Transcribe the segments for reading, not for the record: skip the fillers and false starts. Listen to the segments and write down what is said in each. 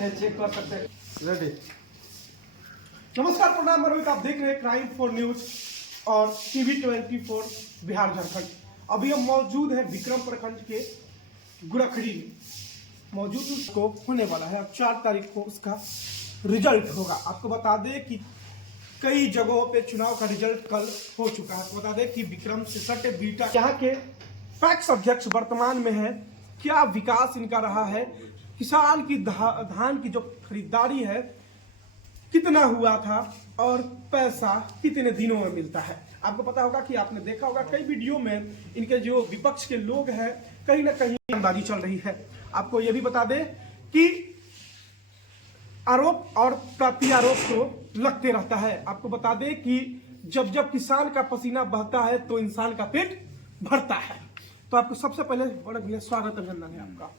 है, चेक कर सकते हैं। रेडी। नमस्कार, प्रणाम, मैं रोहित। आप देख रहे हैं क्राइम फॉर न्यूज और टीवी 24 बिहार झारखंड। अभी हम मौजूद हैं विक्रम प्रखंड के गुरखड़ी में। मौजूद उसको होने वाला है, अब 4 तारीख को उसका रिजल्ट होगा। आपको बता दें कि कई जगहों पे चुनाव का रिजल्ट कल हो चुका है। बता दें कि विक्रम से सटे बीटा यहाँ के पैक्स अध्यक्ष वर्तमान में है। क्या विकास इनका रहा है, किसान की धान की जो खरीदारी है कितना हुआ था और पैसा कितने दिनों में मिलता है। आपको पता होगा कि आपने देखा होगा कई वीडियो में इनके जो विपक्ष के लोग हैं कहीं ना कहीं ईमानदारी चल रही है। आपको यह भी बता दें कि आरोप और प्रत्यारोप तो लगते रहता है। आपको बता दें कि जब जब किसान का पसीना बहता है तो इंसान का पेट भरता है। तो आपको सबसे पहले बड़ा भैया स्वागत अभिनंदन है आपका।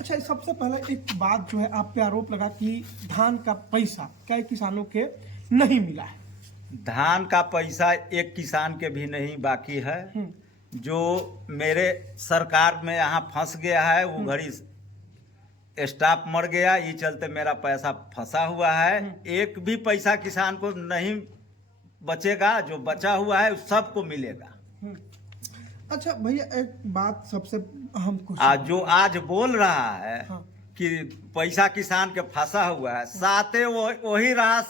अच्छा, सबसे पहले एक बात जो है, आप पे आरोप लगा कि धान का पैसा कई किसानों के नहीं मिला है। धान का पैसा एक किसान के भी नहीं बाकी है। जो मेरे सरकार में यहाँ फंस गया है वो घड़ी स्टाफ मर गया, ये चलते मेरा पैसा फंसा हुआ है। एक भी पैसा किसान को नहीं बचेगा, जो बचा हुआ है सबको मिलेगा। अच्छा भैया, एक बात सबसे अहम जो आज बोल रहा है कि पैसा किसान के फंसा हुआ है, साथे वही रहा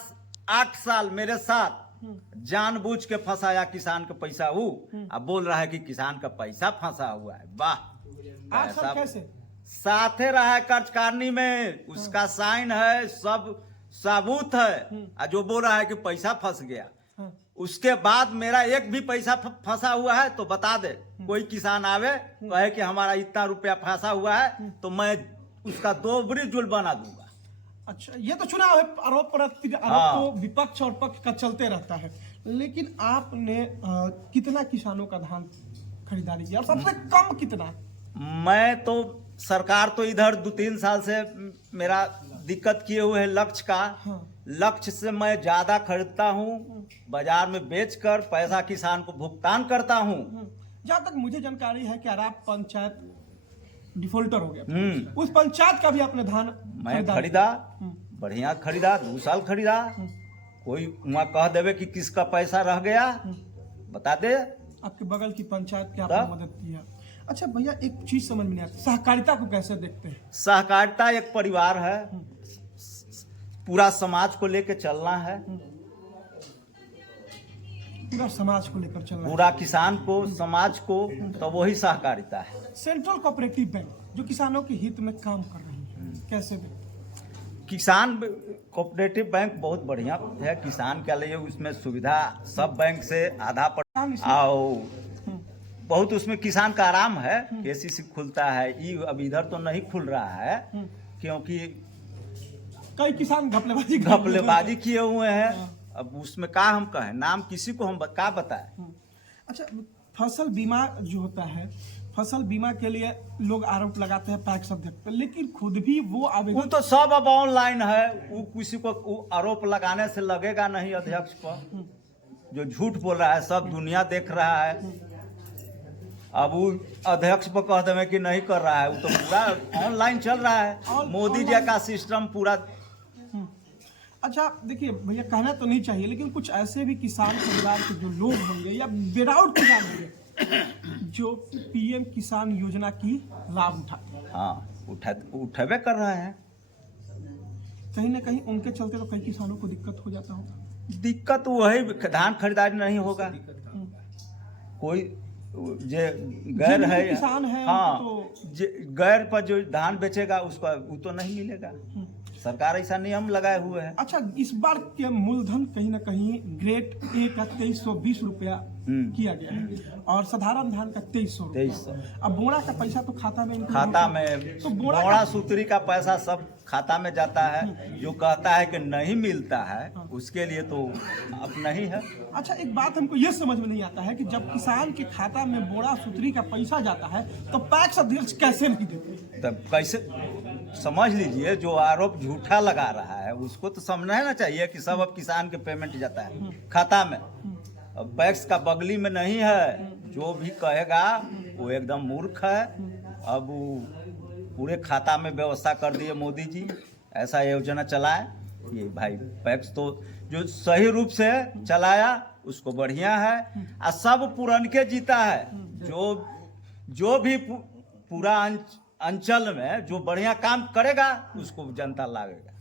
8 साल मेरे साथ जानबूझ के फंसाया किसान का पैसा। वो अब बोल रहा है कि किसान का पैसा फंसा हुआ है। वाह, 8 साल कैसे? साथे रहा है कार्यकारिणी में, उसका साइन है, सब सबूत है। जो बोल रहा है कि पैसा फंस गया, उसके बाद मेरा एक भी पैसा फंसा हुआ है तो बता दे। कोई किसान आवे कहे कि हमारा इतना रुपया फंसा हुआ है तो मैं उसका दोगुनी जुल्म बना दूंगा। अच्छा, ये तो चुनाव है, आरोप तो विपक्ष और पक्ष का चलते रहता है। लेकिन आपने कितना किसानों का धान खरीदारी किया और सबसे कम कितना? मैं तो सरकार तो इधर 2-3 साल से मेरा दिक्कत किए हुए है लक्ष्य का। लक्ष्य से मैं ज्यादा खरीदता हूँ, बाजार में बेचकर पैसा किसान को भुगतान करता हूँ। जहाँ तक मुझे जानकारी है कि आप पंचायत डिफॉल्टर हो गया, उस पंचायत का भी आपने धान मैं खरीदा, बढ़िया खरीदा, 2 साल खरीदा। कोई वहाँ कह देवे कि किसका पैसा रह गया, बता दे। आपके बगल की पंचायत की आपने मदद किया। अच्छा भैया, एक चीज समझ में नहीं आती, सहकारिता को कैसे देखते हैं? सहकारिता एक परिवार है, पूरा समाज को लेकर चलना है, पूरा समाज को लेकर चलना है, पूरा किसान को, समाज को, तो वही सहकारिता है। सेंट्रल कोऑपरेटिव बैंक जो किसानों के हित में काम कर रही है, कैसे देखते? किसान कोऑपरेटिव बैंक बहुत बढ़िया है किसान के लिए। उसमें सुविधा सब बैंक से आधा पर बहुत उसमें किसान का आराम है। केसीसी खुलता है, ये अब इधर तो नहीं खुल रहा है क्योंकि कई किसान घपलेबाजी किए हुए हैं। अब उसमें का हम कहें, नाम किसी को हम का बताएं। अच्छा, फसल बीमा जो होता है, फसल बीमा के लिए लोग आरोप लगाते हैं पैक्स अध्यक्ष पर, लेकिन खुद भी वो आवेदन, वो तो सब अब ऑनलाइन है। वो किसी को आरोप लगाने से लगेगा नहीं अध्यक्ष पर। जो झूठ बोल रहा है सब दुनिया देख रहा है। अब वो अध्यक्ष पर कह देवे कि नहीं कर रहा है, वो तो पूरा ऑनलाइन चल रहा है। मोदी जी का सिस्टम पूरा। अच्छा देखिए भैया, कहना तो नहीं चाहिए, लेकिन कुछ ऐसे भी किसान परिवार के जो लोग होंगे या विदाउट किसान होंगे जो पीएम किसान योजना की लाभ उठाते हैं। हाँ, उठेबे कर रहे हैं। कहीं ना कहीं उनके चलते तो कई किसानों को दिक्कत हो जाता होगा। दिक्कत वही, धान खरीदारी नहीं होगा। कोई जे गैर है, किसान है, हाँ, गैर पर जो धान बेचेगा उसका वो तो नहीं मिलेगा। सरकार ऐसा नियम लगाए हुए है। अच्छा, इस बार के मूलधन कहीं ना कहीं ग्रेड ए का 2320 रुपया किया गया है और साधारण धान का 2300। अब बोरा का पैसा तो खाता में तो बोरा सूतरी का पैसा सब खाता में जाता है। जो कहता है कि नहीं मिलता है उसके लिए तो अब नहीं है। अच्छा, एक बात हमको ये समझ में नहीं आता है कि जब किसान के खाता में बोरा सूतरी का पैसा जाता है तो पैक्स अध्यक्ष कैसे नहीं देते? तब कैसे समझ लीजिए, जो आरोप झूठा लगा रहा है उसको तो समझना चाहिए कि सब अब किसान के पेमेंट जाता है खाता में। अब पैक्स का बगली में नहीं है। जो भी कहेगा वो एकदम मूर्ख है। अब पूरे खाता में व्यवस्था कर दिए मोदी जी, ऐसा योजना चलाए कि भाई पैक्स तो जो सही रूप से चलाया उसको बढ़िया है। और सब पुरनके जीता है, जो भी पूरा अंचल में जो बढ़िया काम करेगा उसको जनता लागेगा।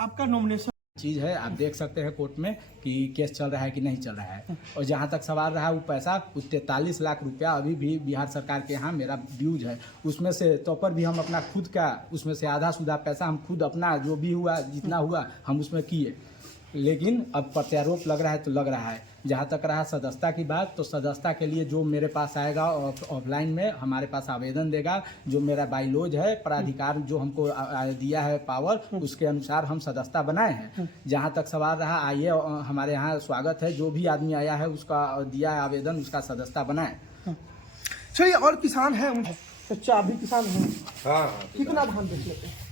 आपका नॉमिनेशन चीज़ है, आप देख सकते हैं कोर्ट में कि केस चल रहा है कि नहीं चल रहा है। और जहाँ तक सवाल रहा वो पैसा, उस 43 लाख रुपया अभी भी बिहार सरकार के यहाँ मेरा ड्यूज है। उसमें से तो पर भी हम अपना खुद का, उसमें से आधा सुधा पैसा हम खुद अपना जो भी हुआ जितना हुआ हम उसमें किए। लेकिन अब प्रत्यारोप लग रहा है तो लग रहा है। जहाँ तक रहा सदस्यता की बात, तो सदस्यता के लिए जो मेरे पास आएगा ऑफलाइन में हमारे पास आवेदन देगा, जो मेरा बाइलॉज है प्राधिकार जो हमको दिया है पावर, उसके अनुसार हम सदस्यता बनाए हैं। जहाँ तक सवाल रहा, आइए हमारे यहाँ स्वागत है, जो भी आदमी आया है उसका दिया है आवेदन, उसका सदस्यता बनाए। चलिए, और किसान है चाचा, अभी किसान है, हाँ, कितना धान बेच लेते हैं?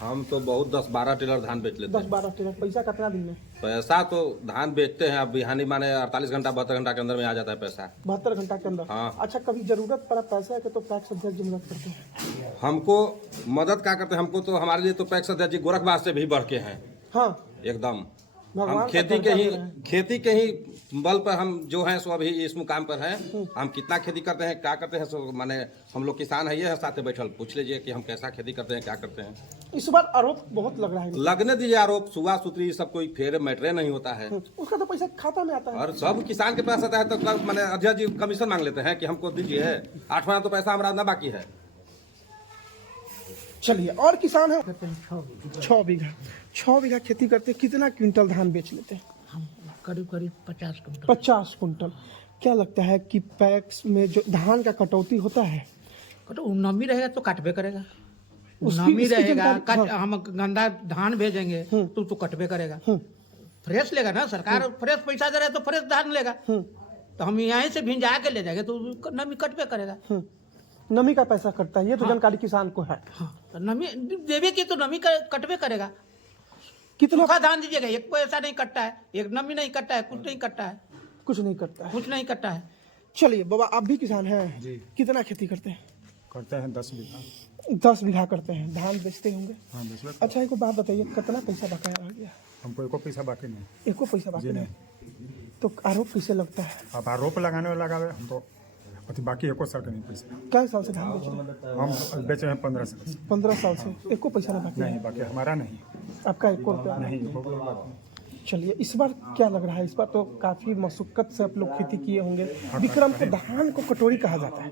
हम तो बहुत 10-12 टेलर धान बेच लेते हैं। 10-12 टेलर। पैसा कितना दिन में? पैसा तो धान बेचते हैं, अब बिहानी माने 48 घंटा 72 घंटा के अंदर में आ जाता है पैसा। 72 घंटा के अंदर? हाँ। अच्छा, कभी जरूरत पड़ा पैसा के तो पैक्स अध्यक्ष जी मदद करते हैं? हमको मदद क्या करते हैं, हमको तो हमारे लिए तो पैक्स अध्यक्ष जी गोरखबाज से भी बढ़ के हैं हाँ, एकदम। भगवान हम का दर्जा दे रहे हैं। खेती के ही बल पर हम जो हैं सो अभी इस मुकाम पर हैं। हम कितना खेती करते हैं, क्या करते हैं, सो माने हम लोग किसान है, ये है साथ में बैठल, पूछ लीजिए कि हम कैसा खेती करते हैं, क्या करते हैं। इस बार आरोप बहुत लग रहा है। लगने दीजिए आरोप, सुबह सूत्री सब कोई फेर मैटरे नहीं होता है। उसका तो पैसा खाता में आता है। और सब किसान के पास आता है तो मैंने अध्यक्ष जी कमीशन मांग लेते हैं कि हमको दीजिए, 8 महीना तो पैसा हमारा ना बाकी है। चलिए, और किसान है 6 बीघा खेती करते हैं। कितना क्विंटल धान बेच लेते हैं? हम करीब 50 कुंटल। 50 कुंटल। क्या लगता है कि पैक्स में जो धान का कटौती होता है, तो नमी रहेगा तो काटबे करेगा, उसकी नमी रहेगा जानकारी- हाँ। हम गंदा धान भेजेंगे तो कटबे करेगा। फ्रेश लेगा ना सरकार, फ्रेश पैसा दे रहा है तो फ्रेश धान लेगा। तो हम यहाँ से भिंजा के ले जाएंगे तो नमी कटबे करेगा। नमी का पैसा कटता है, ये तो जानकारी किसान को है। हाँ, तो नमी देवे की तो नमी कटबे करेगा। कितना? सूखा धान दीजिएगा, एक पैसा नहीं कटता है, एक नमी नहीं कटता है, कुछ नहीं कटता है, कुछ नहीं करता है। कुछ नहीं कटता है। चलिए बाबा, आप भी किसान हैं जी। कितना खेती करते हैं? करते हैं 10 बीघा। 10 बीघा करते हैं। धान बेचते होंगे? हाँ, 10 बीघा। अच्छा, एक बात बताइए, कितना पैसा बकाया रह गया? हमको एको पैसा बाकी नहीं। एको पैसा बाकी जी नहीं। तो आरोप किसे लगता है? अब आरोप लगाने वाला लगावे, हम तो अति बाकी एको साल का नहीं पैसा। क्या साल से धान बेच रहे हैं? हम बेच रहे हैं 15 साल से। 15 साल से एको पैसा नहीं बाकी है? नहीं बाकी हमारा नहीं, आपका एको रुपया नहीं एको बाकी। चलिए, इस बार क्या लग रहा है? इस बार तो काफी मशक्कत से आप लोग खेती किए होंगे। विक्रम को धान को कटोरी कहा जाता है।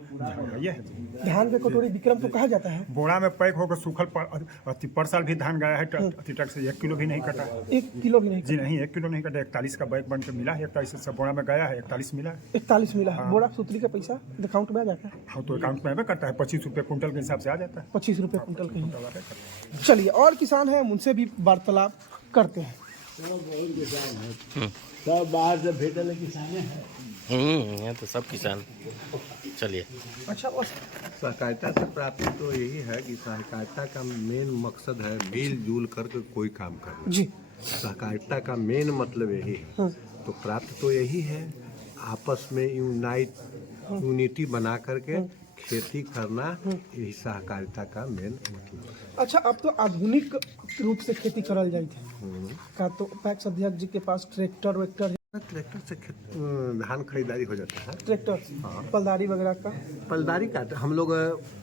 ये है धान के कटोरी विक्रम को कहा जाता है। बोरा में पैक होकर सूखल पर साल भी धान गया है, अति ट्रक से 1 किलो भी नहीं कटा। 1 किलो भी नहीं? जी नहीं, 1 किलो नहीं कटा। 41 का बैग बन के मिला है, 41 से बोरा में गया है, 41 मिला है। 41 मिला है। बोरा सूत्री का पैसा अकाउंट में आ जाता है? हाँ, तो अकाउंट में करता है, 25 रुपये कुंटल के हिसाब से आ जाता है। 25 रुपये कुंटल कहीं। चलिए, और किसान हैं, उनसे भी वार्तालाप करते हैं। सब बाहर से भेटल किसान है। यहाँ तो सब किसान। चलिए, अच्छा, और सहकारिता से प्राप्ति तो यही है कि सहकारिता का मेन मकसद है मिलजुल करके कोई काम करना। जी, सहकारिता का मेन मतलब यही है। तो प्राप्त तो यही है, आपस में यूनिटी बना करके खेती करना, यही सहकारिता का मेन मतलब है। अच्छा, अब तो आधुनिक रूप से खेती करल जाए थे का, तो पैक्स अध्यक्ष जी के पास ट्रैक्टर वेक्टर है? ट्रैक्टर से धान खरीदारी हो जाता है। ट्रैक्टर, पलदारी वगैरह का? पलदारी का हम लोग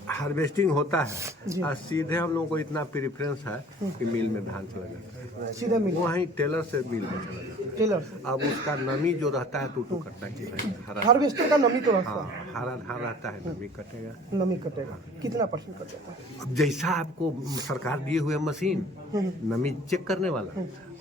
हार्वेस्टिंग होता है और सीधे हम लोगों को इतना प्रेफरेंस है कि मिल में धान चला जाता है, सीधे मिल वहीं टेलर से मिल में चला जाता है। टेलर? अब उसका नमी जो रहता है तो कटता है कि भाई हरा, हार्वेस्टर का नमी तो रहता हाँ, है। हरा धान रहता है, नमी कटेगा। नमी कटेगा कितना % कट जाता है? अब जैसा आपको सरकार दिए हुए मशीन नमी चेक करने वाला,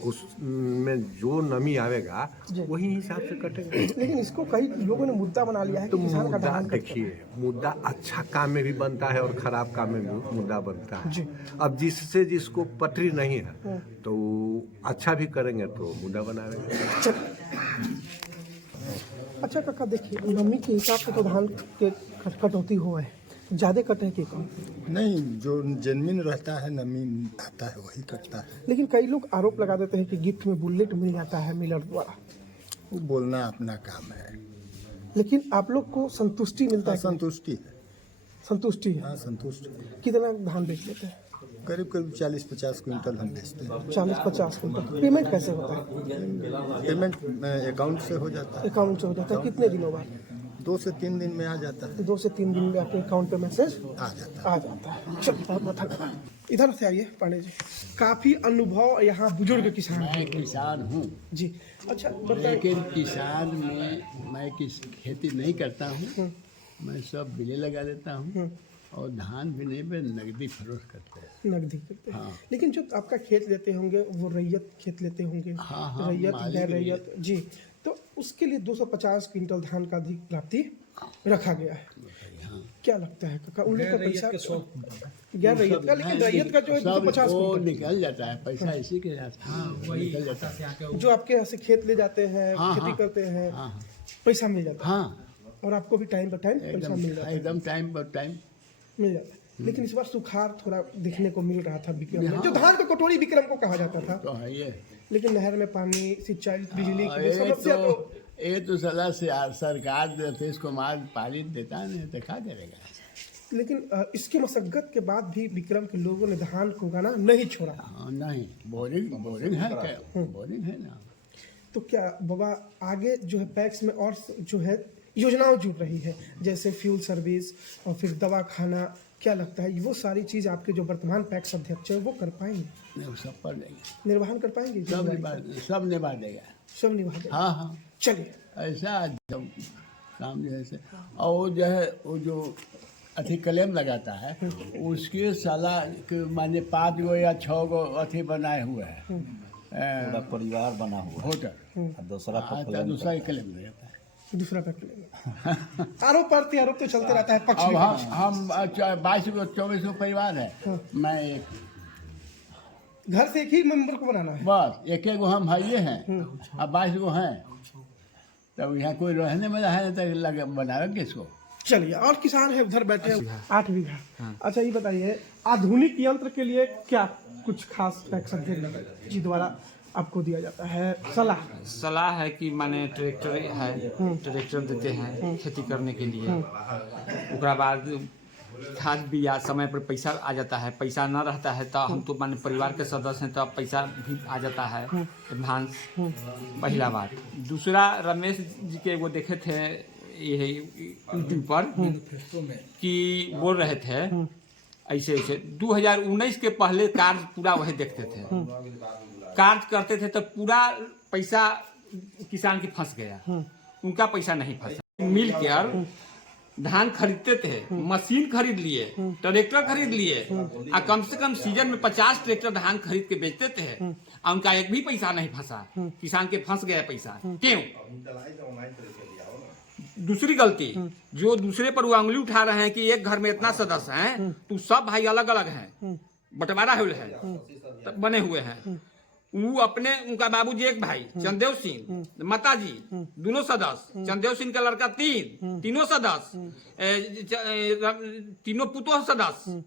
उसमें जो नमी आवेगा वही हिसाब से कटेगा। लेकिन इसको कई लोगों ने मुद्दा बना लिया है तो कि किसान का मुद्दा धान कट जाता है। देखिए, मुद्दा अच्छा काम में भी बनता है और खराब काम में भी मुद्दा बनता है। अब जिससे जिसको पटरी नहीं है तो अच्छा भी करेंगे तो मुद्दा बनाएंगे। अच्छा काका, देखिए, नमी के हिसाब से तो धान के कटौती हुआ है, ज्यादा कटे कि कम? नहीं, जो जेनविन रहता है नमी आता है वही कटता है। लेकिन कई लोग आरोप लगा देते हैं कि गिफ्ट में बुलेट मिल जाता है मिलर द्वारा। वो बोलना अपना काम है। लेकिन आप लोग को संतुष्टि मिलता है? संतुष्टि है। संतुष्टि है? हाँ संतुष्ट है। कितना धान बेच लेते हैं? करीब करीब 40-50 क्विंटल हम बेचते हैं। 40-50 क्विंटल। पेमेंट कैसे होता है? पेमेंट अकाउंट से हो जाता है। अकाउंट से हो जाता है? कितने दिनों बाद? 2 से 3 दिन में आ जाता है। 2 से 3 दिन में आपके अकाउंट पे मैसेज आ जाता है। आ जाता है। चलिए, बहुत बहुत धन्यवाद। इधर से आइए पांडे जी, काफी अनुभव यहाँ बुजुर्ग किसान हैं। मैं किसान हूँ, जी, अच्छा बताइए। लेकिन किसान में मैं खेती नहीं करता हूँ। मैं सब बिले लगा देता हूँ और धान भी नहीं, मैं नकदी फरोख्त करते हैं। नकदी करते हैं। हाँ। लेकिन जो आपका खेत लेते होंगे वो रैयत खेत लेते होंगे। हाँ, हाँ, रैयत मालिक गैर रैयत जी, तो उसके लिए 250 क्विंटल धान का अधिक प्राप्ति रखा गया है। क्या लगता है काका, उन लोग का पैसा गैर रैयत का, लेकिन रैयत का जो है 250 वो क्विंटल निकल जाता है पैसा इसी के साथ। हाँ, वही निकल जाता है। जो आपके यहाँ से खेत ले जाते हैं, हाँ, खेती हाँ, करते हैं, हाँ, हाँ, पैसा मिल जाता है। हाँ, और आपको भी टाइम पर टाइम पैसा मिल जाता है। एकदम टाइम पर टाइम मिल जाता है। लेकिन इस बार सुखाड़ थोड़ा देखने को मिल रहा था विक्रम में, जो धान का कटोरी विक्रम को कहा जाता था। तो है ये। लेकिन नहर में पानी, सिंचाई, बिजली की ये समस्या तो तो सलाह से सरकार नीतीश कुमार पानी देता नहीं तो क्या करेगा। लेकिन इसकी मशक्कत के बाद भी विक्रम के लोगों ने धान को उगाना नहीं छोड़ा। हाँ, नहीं, बोरिंग है क्या? बोरिंग है ना। तो क्या बाबा आगे जो है पैक्स में और जो है योजनाओं जुड़ रही है, जैसे फ्यूल सर्विस और फिर दवा खाना, क्या लगता है वो सारी चीज़ आपके जो वर्तमान पैक्स अध्यक्ष है वो कर पाएंगे? नहीं, वो सब कर देंगे, निर्वहन कर पाएंगे? सब निभा देगा। सब निभा देगा। हाँ, हाँ, चलिए, ऐसा जब काम जैसे, और वो जो है वो जो अथी क्लेम लगाता है उसके साला माने 5 गो या 6 गो अथी बनाए हुए हैं, पूरा परिवार बना हुआ होटल, और दूसरा दूसरा ही क्लेम लगाता है। दूसरा पैक लेंगे। आरोप प्रत्यारोप तो चलते रहता है पक्ष अब विपक्ष। हम 22 गो 24 गो परिवार है, मैं एक, घर से एक ही मेंबर को बनाना है। बस एक गो हम है हैं, अब 22 गो हैं, तब यहाँ कोई रहने वाला है तो लगे बनावे किसको। चलिए, और किसान है उधर बैठे हैं 8 बीघा। अच्छा ये बताइए, आधुनिक यंत्र के लिए क्या कुछ खास पैक्स अध्यक्ष जी द्वारा आपको दिया जाता है सलाह है कि माने ट्रैक्टर है, ट्रैक्टर देते हैं खेती करने के लिए। उसके बाद खाद बिया समय पर पैसा आ जाता है, पैसा न रहता है तो हम तो माने परिवार के सदस्य हैं तो अब पैसा भी आ जाता है एडवांस, पहला बात। दूसरा, रमेश जी के वो देखे थे ये यूट्यूब पर कि बोल रहे थे ऐसे ऐसे 2019 के पहले कार्य पूरा वही देखते थे, कार्य करते थे तो पूरा पैसा किसान की फंस गया, उनका पैसा नहीं फंसा। मिल कर धान खरीदते थे, मशीन खरीद लिए, ट्रैक्टर खरीद लिए, और कम से कम सीजन में 50 ट्रैक्टर धान खरीद के बेचते थे, और उनका एक भी पैसा नहीं फंसा। किसान के फंस गया पैसा, क्यों? दूसरी गलती, जो दूसरे पर वो उंगली उठा रहे हैं कि एक घर में इतना सदस्य हैं तो सब भाई अलग अलग हैं, बंटवारा हुए हैं, बने हुए हैं। वो अपने, उनका बाबूजी एक भाई चंदेव सिंह, माता जी दोनों सदस्य, चंदेव सिंह का लड़का तीनों सदस्य, तीनों पुतोह सदस्य,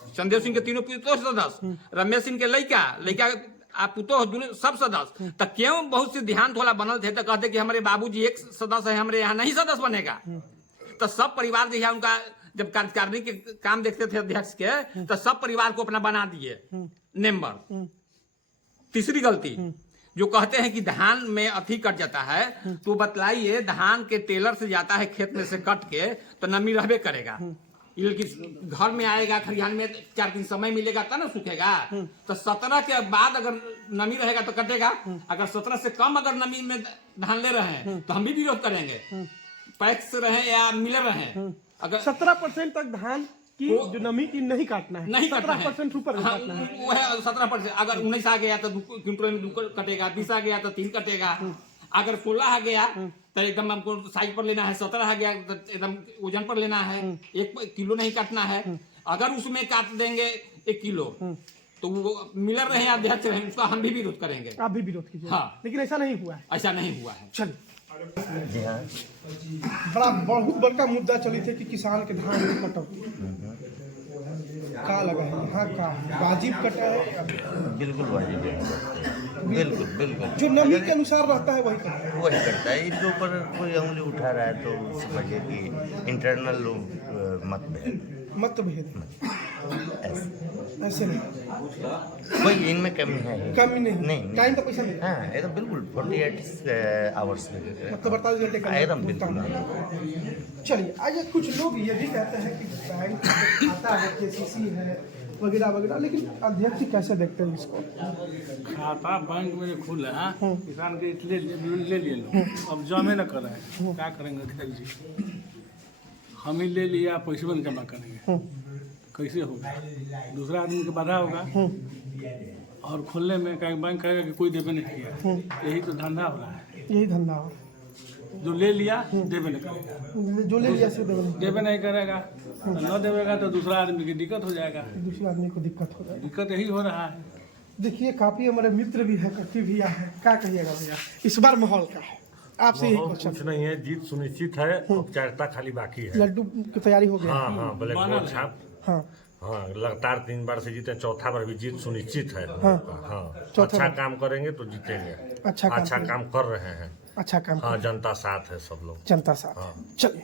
चंदेव सिंह के तीनों पुतोह सदस्य, रमेश सिंह के लड़का आप पुतोह दोनों सब सदस्य। तो क्यों बहुत से ध्यान थोड़ा बनल थे तो कहते कि हमारे बाबूजी एक सदस्य है, हमारे यहाँ नहीं सदस्य बनेगा। तो सब परिवार जो है उनका जब कार्यकारिणी के काम देखते थे अध्यक्ष के, तो सब परिवार को अपना बना दिए मेंबर। तीसरी गलती, जो कहते हैं कि धान में अथी कट जाता है, तो बतलाइए धान के टेलर से जाता है खेत में से कट के तो नमी रहबे करेगा, लेकिन घर में आएगा खरिहान में 4 दिन समय मिलेगा तब ना सूखेगा। तो 17 के बाद अगर नमी रहेगा तो कटेगा, अगर 17 से कम अगर नमी में धान ले रहे हैं तो हम भी विरोध करेंगे, पैक्स रहे या मिलर रहे। अगर 17% तक धान की जो नमी की नहीं काटना है, नहीं 17% ऊपर काटना है, वो है 17%। अगर 19 आ गया तो 2 क्विंटल में 2 कटेगा, 20 आ गया तो 3 कटेगा, अगर 16 आ गया तो एकदम हमको साइज पर लेना है, 17 आ गया तो एकदम वजन पर लेना है, 1 किलो नहीं काटना है। अगर उसमें काट देंगे 1 किलो तो वो मिलर रहे अध्यक्ष रहे, उसका हम भी विरोध करेंगे। आप भी विरोध कीजिए। हाँ, लेकिन ऐसा नहीं हुआ है। ऐसा नहीं हुआ है। चलिए, बहुत बड़का मुद्दा चली थे कि किसान के धान में कटौती, का लगा है यहाँ का वाजिब कटा है या बिल्कुल वाजिब है, बिल्कुल बिल्कुल जो नमी के अनुसार रहता है वही कटा है? वही करता है। इनके ऊपर कोई उंगली उठा रहा है तो समझिए कि इंटरनल मतभेद ऐसे ऐसे नहीं, कोई इनमें कमी है कमी नहीं, नहीं। टाइम का पैसा नहीं, हाँ एकदम बिल्कुल 48 आवर्स में मतलब 48 घंटे का एकदम भुगतान। बिल्कुल। चलिए आज कुछ लोग ये भी कहते हैं कि बैंक खाता है, केसीसी है वगैरह वगैरह, लेकिन अध्यक्ष जी कैसे देखते हैं इसको? खाता बैंक में खुला है, किसान के ले लिए लोग, अब जमा न कर रहे हैं, क्या करेंगे अध्यक्ष जी? हम ही ले लिया, पैसे में जमा करेंगे, कैसे होगा? दूसरा आदमी के बाधा होगा, और खोलने में कहीं बैंक कहेगा कि कोई देवे नहीं किया, यही तो धंधा हो रहा है। यही धंधा हो, जो ले लिया देवे नहीं करेगा, जो ले लिया से देवे नहीं करेगा, न देवेगा तो दूसरा आदमी की दिक्कत हो जाएगा, दूसरे आदमी को दिक्कत हो जाएगी। दिक्कत यही हो रहा है। देखिए काफी हमारे मित्र भी है, कट्टी भैया है, क्या कहिएगा भैया इस बार माहौल का है? आपसे यही क्वेश्चन। कुछ नहीं है, जीत सुनिश्चित है, औपचारिकता खाली बाकी है। लड्डू की तैयारी हो गया? हाँ हाँ, ब्लैक बोर्ड छाप, हाँ हाँ लगातार 3 बार से जीते, चौथा बार भी जीत सुनिश्चित है। हाँ। हाँ चौथा अच्छा बार। काम करेंगे तो जीतेंगे। अच्छा काम कर रहे हैं। अच्छा काम हाँ जनता साथ है, सब लोग जनता साथ। हाँ। चलिए।